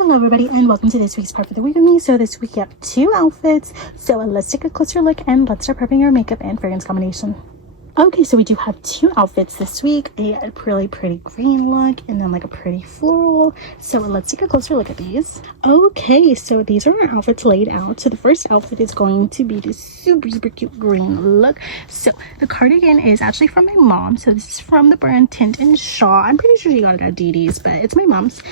Hello everybody and welcome to this week's part of the week with me. So this week we have two outfits, so let's take a closer look and let's start prepping our makeup and fragrance combination. Okay, so we do have two outfits this week, a really pretty green look and then like a pretty floral. So let's take a closer look at these. Okay, so these are our outfits laid out. So the first outfit is going to be this super cute green look. So the cardigan is actually from my mom. So this is from the brand Tint and Shaw. I'm pretty sure she got it at DD's, but it's my mom's.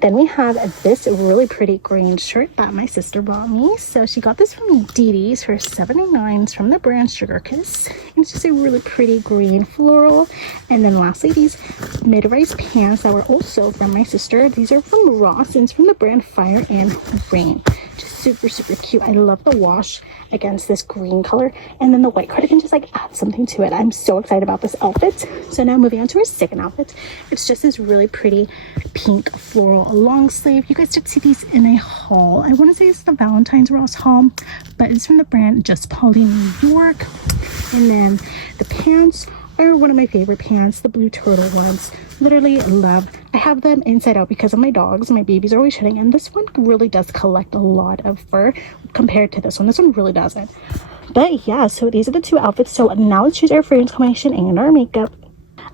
Then we have this really pretty green shirt that my sister bought me. So she got this from DD's for $79 from the brand Sugar Kiss. And it's just a really pretty green floral. And then lastly, these mid-rise pants that were also from my sister. These are from Ross and it's from the brand Fire and Rain. Just super cute. I love the wash against this green color, and then the white cardigan just like adds something to it. I'm so excited about this outfit. So now moving on to our second outfit, it's just this really pretty pink floral long sleeve. You guys did see these in a haul. I want to say it's the Valentine's Ross haul, but it's from the brand Just Polly New York. And then the pants are one of my favorite pants, the blue turtle ones. Literally love. I have them inside out because of my dogs. My babies are always shedding, and this one really does collect a lot of fur compared to this one. This one really doesn't. But yeah, so these are the two outfits. So now let's choose our fragrance combination and our makeup.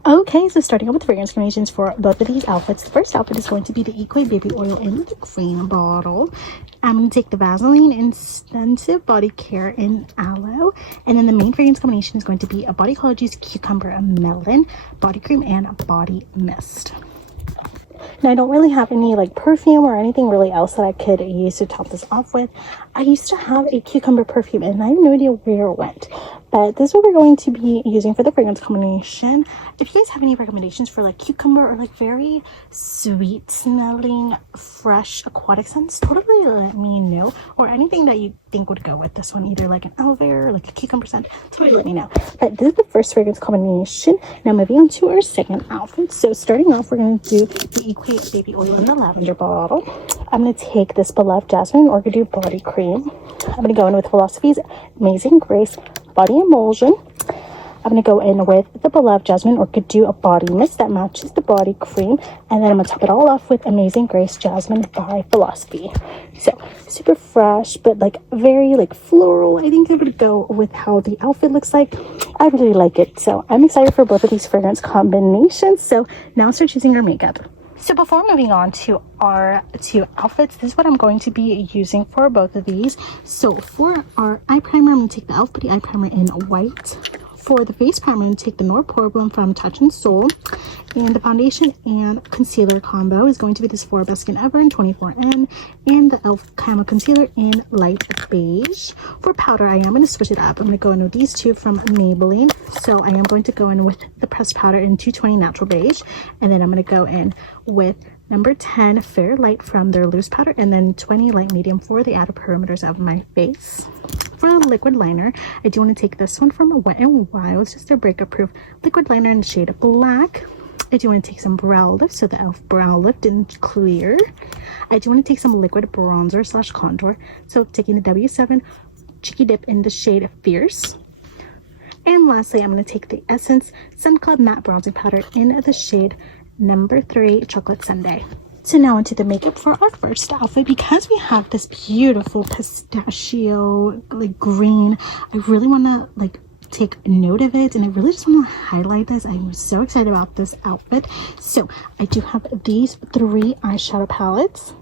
Okay, so starting off with the fragrance combinations for both of these outfits. The first outfit is going to be the Equate Baby Oil in the green bottle. I'm going to take the Vaseline Intensive Body Care in Aloe. And then the main fragrance combination is going to be a Bodycology's Cucumber and Melon Body Cream and a Body Mist. Now, I don't really have any like perfume or anything really else that I could use to top this off with. I used to have a cucumber perfume and I have no idea where it went. But this is what we're going to be using for the fragrance combination. If you guys have any recommendations for like cucumber or like very sweet smelling, fresh aquatic scents, totally let me know. Or anything that you think would go with this one, either like an aloe vera or like a cucumber scent, totally let me know. But this is the first fragrance combination. Now moving on to our second outfit. So starting off, we're going to do the Equate Baby Oil in the lavender bottle. I'm going to take this Beloved Jasmine Orchidou Body Cream. I'm going to go in with Philosophy's Amazing Grace Body Emulsion. I'm going to go in with the Beloved Jasmine Orchidou Body Mist that matches the body cream. And then I'm going to top it all off with Amazing Grace Jasmine by Philosophy. So super fresh, but like very like floral. I think I'm going to go with how the outfit looks like. I really like it. So I'm excited for both of these fragrance combinations. So now let's start choosing our makeup. So before moving on to our two outfits, this is what I'm going to be using for both of these. So for our eye primer, I'm going to take the e.l.f. Putty Eye Primer in white. For the face primer, I'm going to take the Nor Pore from Touch and Soul. And the foundation and concealer combo is going to be this For Best Skin Ever in 24N. And the e.l.f. Camo Concealer in light beige. For powder, I am going to switch it up. I'm going to go in with these two from Maybelline. So I am going to go in with the pressed powder in 220 Natural Beige. And then I'm going to go in with number 10 Fair Light from their loose powder, and then 20 Light Medium for the outer perimeters of my face. For the liquid liner, I do want to take this one from Wet n Wild. It's just their breakup proof liquid liner in the shade of black. I do want to take some brow lift, so the e.l.f. Brow Lift in clear. I do want to take some liquid bronzer slash contour, so taking the W7 Cheeky Dip in the shade Fierce. And lastly, I'm going to take the Essence Sun Club Matte Bronzing Powder in the shade number 3 Chocolate Sundae. So now into the makeup for our first outfit. Because we have this beautiful pistachio like green, I really want to like take note of it, and I really just want to highlight this. I'm so excited about this outfit. So I do have these 3 eyeshadow palettes.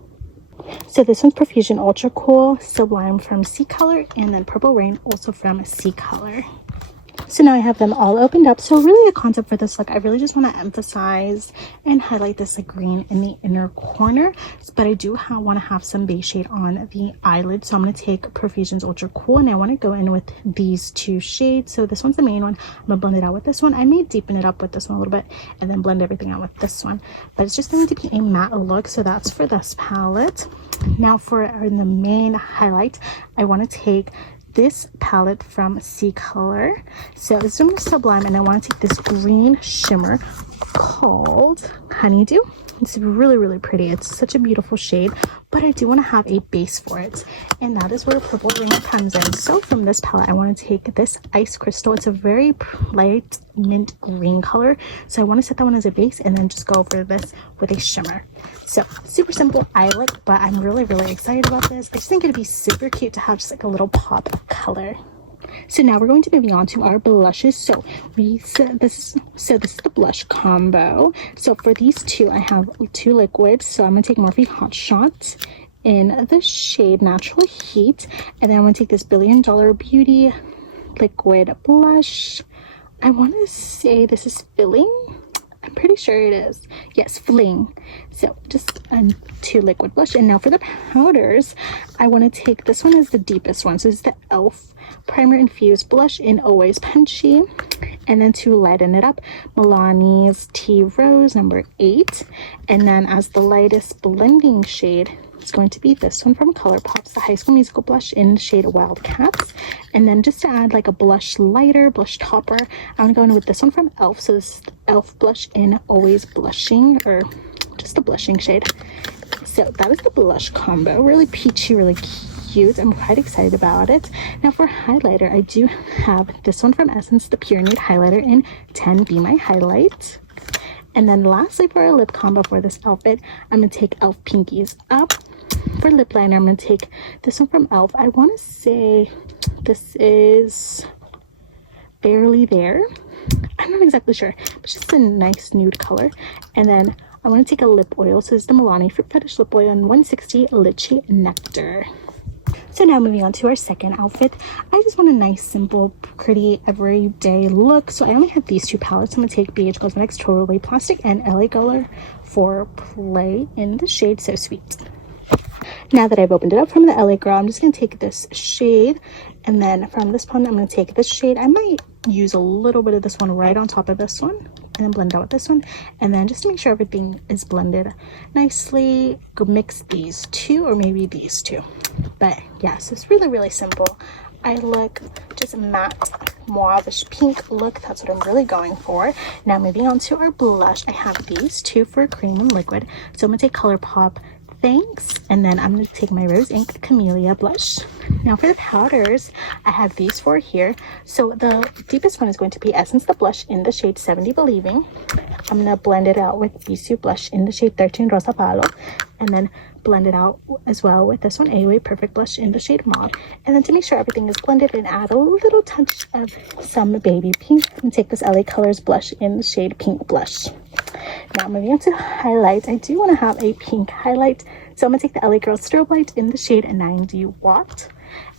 So this one's Profusion Ultra Cool Sublime from C Color, and then Purple Rain also from C Color. So now I have them all opened up. So really the concept for this look, I really just want to emphasize and highlight this like green in the inner corner, but I do want to have some base shade on the eyelid. So I'm going to take Profusion's Ultra Cool, and I want to go in with these 2 shades. So this one's the main one. I'm going to blend it out with this one. I may deepen it up with this one a little bit and then blend everything out with this one, but it's just going to be a matte look. So that's for this palette. Now for the main highlight, I want to take this palette from C Color. So this is Sublime, and I want to take this green shimmer called Honeydew. It's really, really pretty. It's such a beautiful shade, but I do want to have a base for it, and that is where Purple Rain comes in. So from this palette, I want to take this Ice Crystal. It's a very light mint green color, so I want to set that one as a base and then just go over this with a shimmer. So super simple, I like, but I'm really, really excited about this. I just think it'd be super cute to have just like a little pop of color. So now we're going to be moving on to our blushes. So this is the blush combo. So for these two, I have two liquids. So I'm going to take Morphe Hot Shot in the shade Natural Heat, and then I'm going to take this Billion Dollar Beauty liquid blush. I want to say this is Filling. I'm pretty sure it is. Yes, Fling. So just two liquid blush. And now for the powders, I want to take, this one is the deepest one. So this is the e.l.f. Primer Infused Blush in Always Punchy. And then to lighten it up, Milani's Tea Rose number 8. And then as the lightest blending shade, it's going to be this one from ColourPop's, the High School Musical blush in the shade Wildcats. And then just to add like a blush lighter, blush topper, I'm gonna go in with this one from e.l.f. So this is the e.l.f. blush in Always Blushing, or just the blushing shade. So that is the blush combo. Really peachy, really cute. I'm quite excited about it. Now for highlighter, I do have this one from Essence, the Pure Nude highlighter in 10 Be My Highlight. And then lastly, for our lip combo for this outfit, I'm going to take e.l.f. Pinkies Up. For lip liner, I'm going to take this one from e.l.f. I want to say this is Barely There. I'm not exactly sure, but it's just a nice nude color. And then I want to take a lip oil. So this is the Milani Fruit Fetish Lip Oil in 160 Lychee Nectar. So now moving on to our second outfit, I just want a nice, simple, pretty, everyday look. So I only have these two palettes. I'm going to take BH Cosmetics Totally Plastic and LA Color for Play in the shade So Sweet. Now that I've opened it up from the LA Girl, I'm just going to take this shade, and then from this one, I'm going to take this shade. I might use a little bit of this one right on top of this one, and then blend out with this one. And then just to make sure everything is blended nicely, go mix these two, or maybe these two. But yes, it's really, really simple. I look just matte mauve-ish pink look. That's what I'm really going for. Now moving on to our blush, I have these two for cream and liquid. So I'm going to take ColourPop Thanks, and then I'm going to take my Rose Ink Camellia blush. Now for the powders, I have these four here. So the deepest one is going to be Essence the blush in the shade 70 Believing. I'm going to blend it out with Bisou blush in the shade 13 Rosa Palo, and then blend it out as well with this one, AOA Perfect blush in the shade Mauve. And then to make sure everything is blended and add a little touch of some baby pink, I'm going to take this LA Colors blush in the shade Pink Blush. Now moving on to highlight, I do want to have a pink highlight, so I'm going to take the LA Girl Strobe Light in the shade 90 Watt.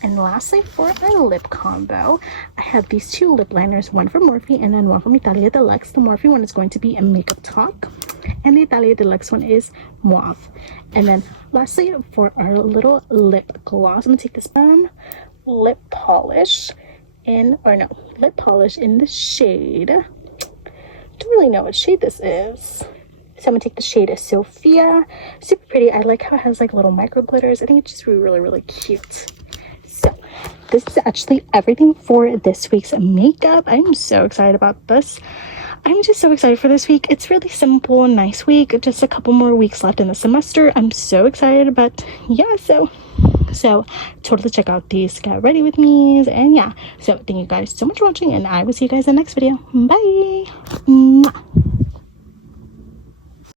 And lastly, for our lip combo, I have these two lip liners, one from Morphe and then one from Italia Deluxe. The Morphe one is going to be a Makeup Talk, and the Italia Deluxe one is Mauve. And then lastly, for our little lip gloss, I'm going to take this lip polish in the shade, I don't really know what shade this is. So I'm gonna take the shade of Sophia. Super pretty. I like how it has like little micro glitters. I think it's just really, really cute. So this is actually everything for this week's makeup. I'm so excited about this. I'm just so excited for this week. It's really simple, nice week. Just a couple more weeks left in the semester. I'm so excited, but yeah, so totally check out these Get Ready With Me's, and yeah. So thank you guys so much for watching, and I will see you guys in the next video. Bye. Mwah.